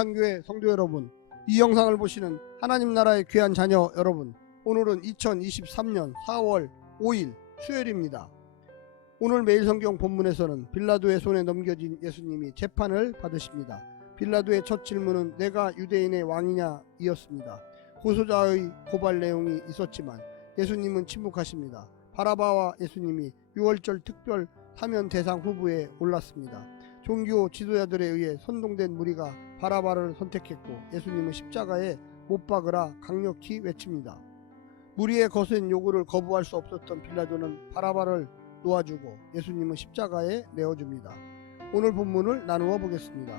거룩한 교회 성도 여러분, 이 영상을 보시는 하나님 나라의 귀한 자녀 여러분, 오늘은 2023년 4월 5일 수요일입니다. 오늘 매일 성경 본문에서는 빌라도의 손에 넘겨진 예수님이 재판을 받으십니다. 빌라도의 첫 질문은 내가 유대인의 왕이냐 이었습니다. 고소자의 고발 내용이 있었지만 예수님은 침묵하십니다. 바라바와 예수님이 6월절 특별 사면 대상 후보에 올랐습니다. 종교 지도자들에 의해 선동된 무리가 바라바를 선택했고 예수님은 십자가에 못 박으라 강력히 외칩니다. 무리의 거센 요구를 거부할 수 없었던 빌라도는 바라바를 놓아주고 예수님은 십자가에 내어줍니다. 오늘 본문을 나누어 보겠습니다.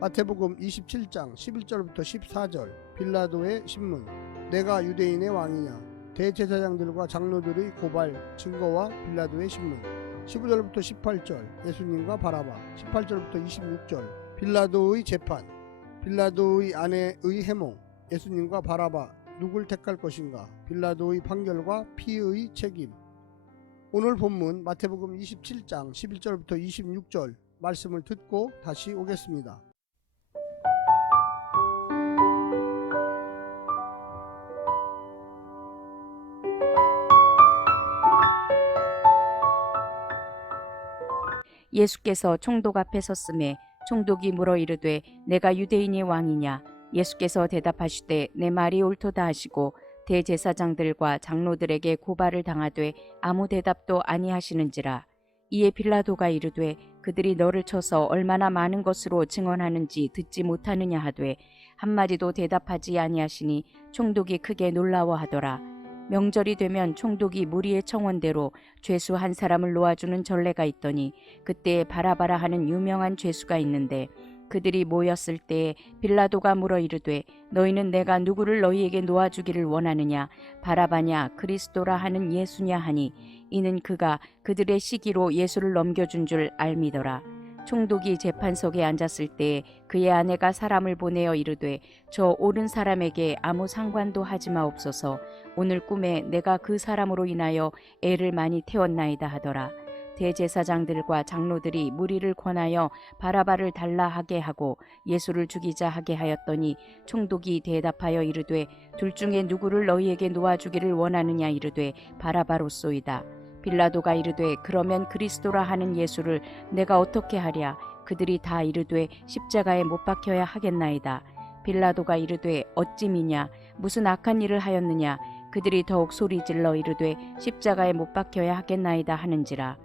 마태복음 27장 11절부터 14절, 빌라도의 신문, 내가 유대인의 왕이냐, 대제사장들과 장로들의 고발, 증거와 빌라도의 신문, 15절부터 18절, 예수님과 바라바, 18절부터 26절, 빌라도의 재판, 빌라도의 아내의 해몽, 예수님과 바라바, 누굴 택할 것인가, 빌라도의 판결과 피의 책임. 오늘 본문 마태복음 27장 11절부터 26절 말씀을 듣고 다시 오겠습니다. 예수께서 총독 앞에 섰음에 총독이 물어 이르되 내가 유대인의 왕이냐. 예수께서 대답하시되 내 말이 옳도다 하시고 대제사장들과 장로들에게 고발을 당하되 아무 대답도 아니하시는지라. 이에 빌라도가 이르되 그들이 너를 쳐서 얼마나 많은 것으로 증언하는지 듣지 못하느냐 하되 한마디도 대답하지 아니하시니 총독이 크게 놀라워하더라. 명절이 되면 총독이 무리의 청원대로 죄수 한 사람을 놓아주는 전례가 있더니 그때에 바라바라 하는 유명한 죄수가 있는데 그들이 모였을 때에 빌라도가 물어 이르되 너희는 내가 누구를 너희에게 놓아주기를 원하느냐, 바라바냐 그리스도라 하는 예수냐 하니 이는 그가 그들의 시기로 예수를 넘겨준 줄 알미더라. 총독이 재판석에 앉았을 때에 그의 아내가 사람을 보내어 이르되 저 옳은 사람에게 아무 상관도 하지 마옵소서. 오늘 꿈에 내가 그 사람으로 인하여 애를 많이 태웠나이다 하더라. 대제사장들과 장로들이 무리를 권하여 바라바를 달라 하게 하고 예수를 죽이자 하게 하였더니 총독이 대답하여 이르되 둘 중에 누구를 너희에게 놓아주기를 원하느냐 이르되 바라바로소이다. 빌라도가 이르되 그러면 그리스도라 하는 예수를 내가 어떻게 하랴. 그들이 다 이르되 십자가에 못 박혀야 하겠나이다. 빌라도가 이르되 어찌미냐, 무슨 악한 일을 하였느냐. 그들이 더욱 소리질러 이르되 십자가에 못 박혀야 하겠나이다 하는지라.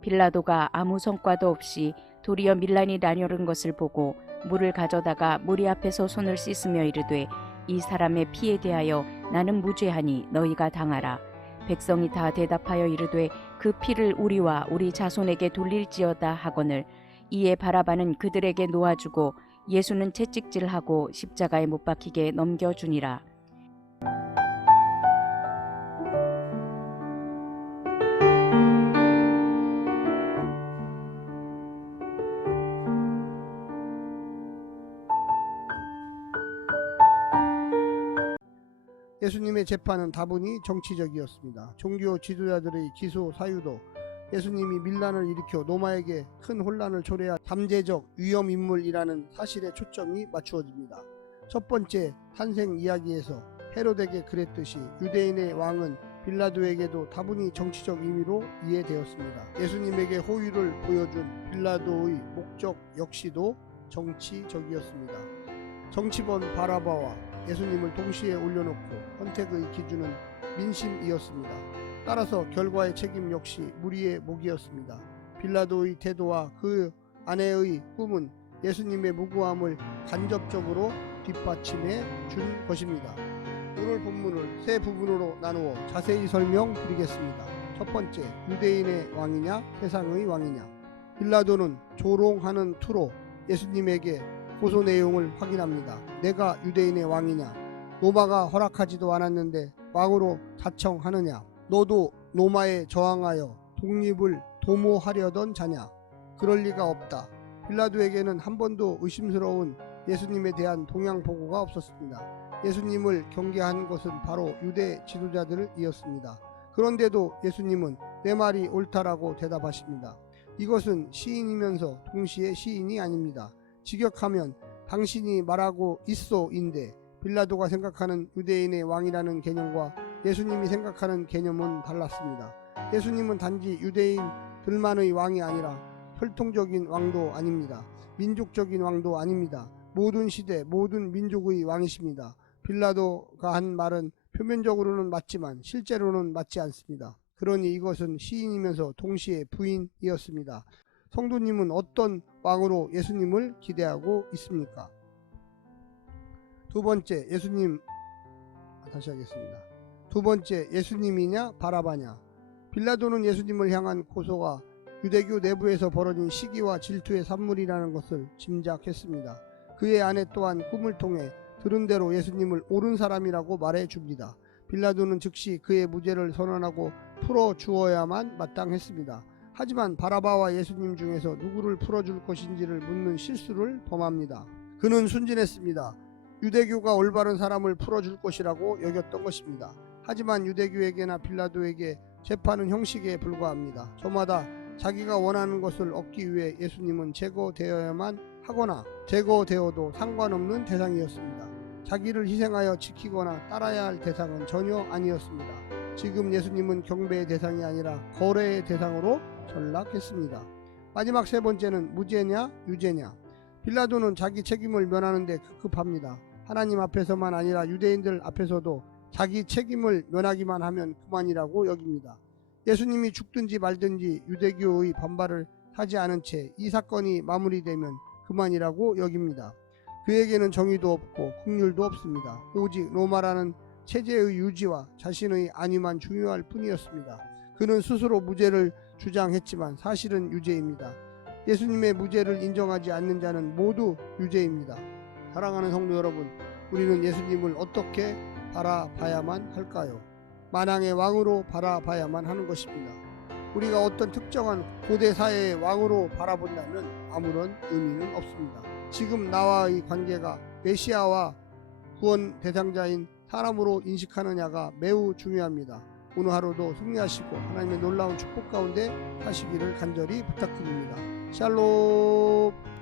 빌라도가 아무 성과도 없이 도리어 밀란이 나뉘는 것을 보고 물을 가져다가 무리 앞에서 손을 씻으며 이르되 이 사람의 피에 대하여 나는 무죄하니 너희가 당하라. 백성이 다 대답하여 이르되 그 피를 우리와 우리 자손에게 돌릴지어다 하거늘. 이에 바라바는 그들에게 놓아주고 예수는 채찍질하고 십자가에 못 박히게 넘겨주니라. 예수님의 재판은 다분히 정치적이었습니다. 종교 지도자들의 기소 사유도 예수님이 밀란을 일으켜 로마에게 큰 혼란을 초래한 잠재적 위험인물이라는 사실에 초점이 맞추어집니다. 첫 번째 탄생 이야기에서 헤롯에게 그랬듯이 유대인의 왕은 빌라도에게도 다분히 정치적 의미로 이해되었습니다. 예수님에게 호의를 보여준 빌라도의 목적 역시도 정치적이었습니다. 정치범 바라바와 예수님을 동시에 올려놓고 선택의 기준은 민심이었습니다. 따라서 결과의 책임 역시 무리의 몫이었습니다. 빌라도의 태도와 그 아내의 꿈은 예수님의 무고함을 간접적으로 뒷받침해 준 것입니다. 오늘 본문을 세 부분으로 나누어 자세히 설명드리겠습니다. 첫 번째, 유대인의 왕이냐 세상의 왕이냐. 빌라도는 조롱하는 투로 예수님에게 고소 내용을 확인합니다. 내가 유대인의 왕이냐? 로마가 허락하지도 않았는데 왕으로 자청하느냐? 너도 로마에 저항하여 독립을 도모하려던 자냐? 그럴 리가 없다. 빌라도에게는 한 번도 의심스러운 예수님에 대한 동양 보고가 없었습니다. 예수님을 경계한 것은 바로 유대 지도자들이었습니다. 그런데도 예수님은 내 말이 옳다라고 대답하십니다. 이것은 시인이면서 동시에 시인이 아닙니다. 직역하면 당신이 말하고 있소인데 빌라도가 생각하는 유대인의 왕이라는 개념과 예수님이 생각하는 개념은 달랐습니다. 예수님은 단지 유대인들만의 왕이 아니라 혈통적인 왕도 아닙니다. 민족적인 왕도 아닙니다. 모든 시대 모든 민족의 왕이십니다. 빌라도가 한 말은 표면적으로는 맞지만 실제로는 맞지 않습니다. 그러니 이것은 시인이면서 동시에 부인이었습니다. 성도님은 어떤 왕으로 예수님을 기대하고 있습니까? 두 번째, 예수님이냐 바라바냐. 빌라도는 예수님을 향한 고소가 유대교 내부에서 벌어진 시기와 질투의 산물이라는 것을 짐작했습니다. 그의 아내 또한 꿈을 통해 들은 대로 예수님을 옳은 사람이라고 말해줍니다. 빌라도는 즉시 그의 무죄를 선언하고 풀어주어야만 마땅했습니다. 하지만 바라바와 예수님 중에서 누구를 풀어줄 것인지를 묻는 실수를 범합니다. 그는 순진했습니다. 유대교가 올바른 사람을 풀어줄 것이라고 여겼던 것입니다. 하지만 유대교에게나 빌라도에게 재판은 형식에 불과합니다. 저마다 자기가 원하는 것을 얻기 위해 예수님은 제거되어야만 하거나 제거되어도 상관없는 대상이었습니다. 자기를 희생하여 지키거나 따라야 할 대상은 전혀 아니었습니다. 지금 예수님은 경배의 대상이 아니라 거래의 대상으로 전락했습니다. 마지막 세 번째는 무죄냐 유죄냐. 빌라도는 자기 책임을 면하는 데 급급합니다. 하나님 앞에서만 아니라 유대인들 앞에서도 자기 책임을 면하기만 하면 그만이라고 여깁니다. 예수님이 죽든지 말든지 유대교의 반발을 하지 않은 채 이 사건이 마무리되면 그만이라고 여깁니다. 그에게는 정의도 없고 긍휼도 없습니다. 오직 로마라는 체제의 유지와 자신의 안위만 중요할 뿐이었습니다. 그는 스스로 무죄를 주장했지만 사실은 유죄입니다. 예수님의 무죄를 인정하지 않는 자는 모두 유죄입니다. 사랑하는 성도 여러분, 우리는 예수님을 어떻게 바라봐야만 할까요? 만왕의 왕으로 바라봐야만 하는 것입니다. 우리가 어떤 특정한 고대 사회의 왕으로 바라본다면 아무런 의미는 없습니다. 지금 나와의 관계가 메시아와 구원 대상자인 사람으로 인식하느냐가 매우 중요합니다. 오늘 하루도 승리하시고 하나님의 놀라운 축복 가운데 사시기를 간절히 부탁드립니다. 샬롬.